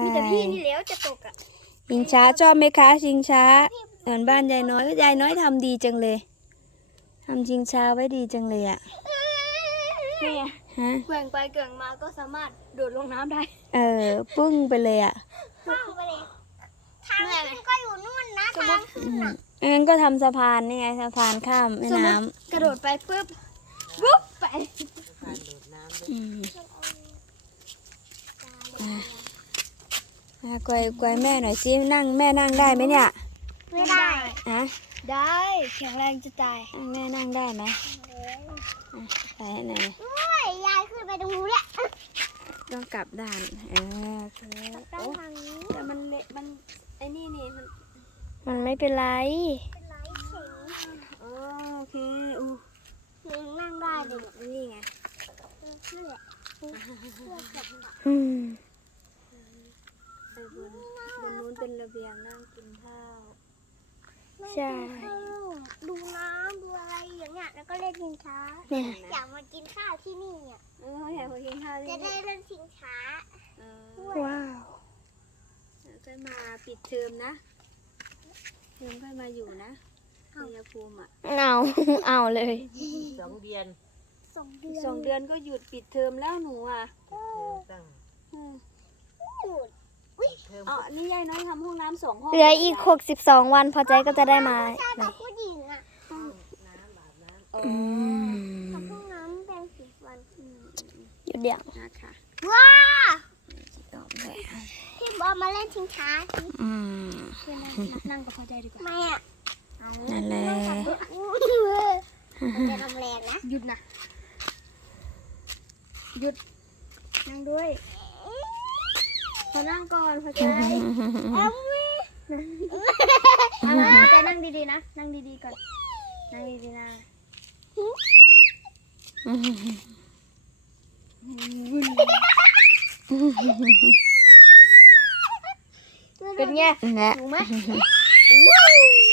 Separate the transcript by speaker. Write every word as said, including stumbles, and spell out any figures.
Speaker 1: มีแต่พี่นี่แล้วจะตกอ่ะ
Speaker 2: ชิงช้าชอบไหมคะชิงช้าเหมือนบ้านยายน้อยยายน้อยทำดีจังเลยทำชิงช้าไว้ดีจังเลยอ่ะ
Speaker 1: นี่ไง
Speaker 2: ฮะ
Speaker 1: แกว่งไปแกว่งมาก็สามารถโดดลงน้ำได้
Speaker 2: เออปึ้งไปเลยอ่ะ
Speaker 3: เข้าไปเลยทางขึ้นก็อยู่นู่นนะทางขึ้นอ่ะ
Speaker 2: งั้นก็ทำสะพานนี่ไงสะพานข้ามแม่
Speaker 1: สมม
Speaker 2: น้
Speaker 1: ติกระโดดไปปุ๊บปุ๊บไป
Speaker 2: ำอืมอ่ะกวยกวยแม่หน่อยสินั่งแม่นั่งได้ไหมเนี่ย
Speaker 3: ไม่ได้
Speaker 2: ฮะ
Speaker 1: ได้แข็งแรงจะตาย
Speaker 2: แม่นั่งได้ไหมอ่ะไปไหนอย
Speaker 3: ด้วยยายขึ้นไปตรงนู้นแหละ
Speaker 2: ต้องกลับด้านเออโอเค
Speaker 3: ต้อ
Speaker 2: โอ้
Speaker 3: งทางนี้
Speaker 1: แต่มันเละมันไอ้นี่นี่มัน
Speaker 2: มันไม่เป็นไร
Speaker 3: เป็นไรเสียง
Speaker 1: เออโอเคอู้
Speaker 3: หนูนั่งได้เลย
Speaker 1: นี่ไง
Speaker 3: นั่นแหละ
Speaker 2: อืม
Speaker 1: ไปบนบนนู้นเป็นระเบียงนั่งกินข้าว
Speaker 2: ใช่
Speaker 3: ดูน้ำดูอะไรอย่างเงี้ยแล้วก็เล่นชิงช้า
Speaker 2: เนี่ย
Speaker 3: อยากมากินข้าวที่นี่อ่ะ
Speaker 1: เอออยากไปกินข้าว
Speaker 3: จะ
Speaker 1: ที่
Speaker 3: ได้
Speaker 1: นี่
Speaker 3: เล่นชิงช้า
Speaker 1: เออ
Speaker 2: ว้าว
Speaker 1: ค่อยมาปิดเทอมนะเทอมค่อยมาอยู่นะชัยภูมิอ่ะ
Speaker 2: เอาเอาเลย
Speaker 4: สองเดือน
Speaker 3: สองเดือน
Speaker 1: สองเดือนก็หยุดปิดเทอมแล้วหนูอ่ะ
Speaker 4: เทอมตั้ง
Speaker 1: อืม
Speaker 3: หยุด
Speaker 4: เทอม
Speaker 1: อ๋อนี่ยายน้อยทำห้องน้ำสองห้อง
Speaker 2: เหลืออีกหกสิบสองวันพอใจก็จะได้มา
Speaker 3: ใช่กับผู้หญิงอ่ะ
Speaker 4: น้ำอาบน้ำ
Speaker 1: เอ
Speaker 2: อื
Speaker 1: อ
Speaker 2: ม
Speaker 3: กับห้องน้ำเป็นสีฟัน
Speaker 2: หยุดเดี๋ยว
Speaker 1: นะคะ
Speaker 3: ว้า
Speaker 2: ตอบเลย
Speaker 3: พี่บอลมาเล่นชิงช้าสิ
Speaker 2: อืม
Speaker 1: เพื่อนนั่งนั่งกับพอใจดีกว่า
Speaker 3: ไม่อ่ะ
Speaker 2: นั่นแหละ
Speaker 3: มันจะทำแรงนะ
Speaker 1: หยุดนะหยุดนั่งด้วยพอนั่งก่อนพอใจ
Speaker 3: เอ้า
Speaker 1: เอามาพอใจนั่งดีๆนะนั่งดีๆก่อนนั่งดีๆนะ
Speaker 3: เป็นไง
Speaker 2: และ
Speaker 1: ถูกไหม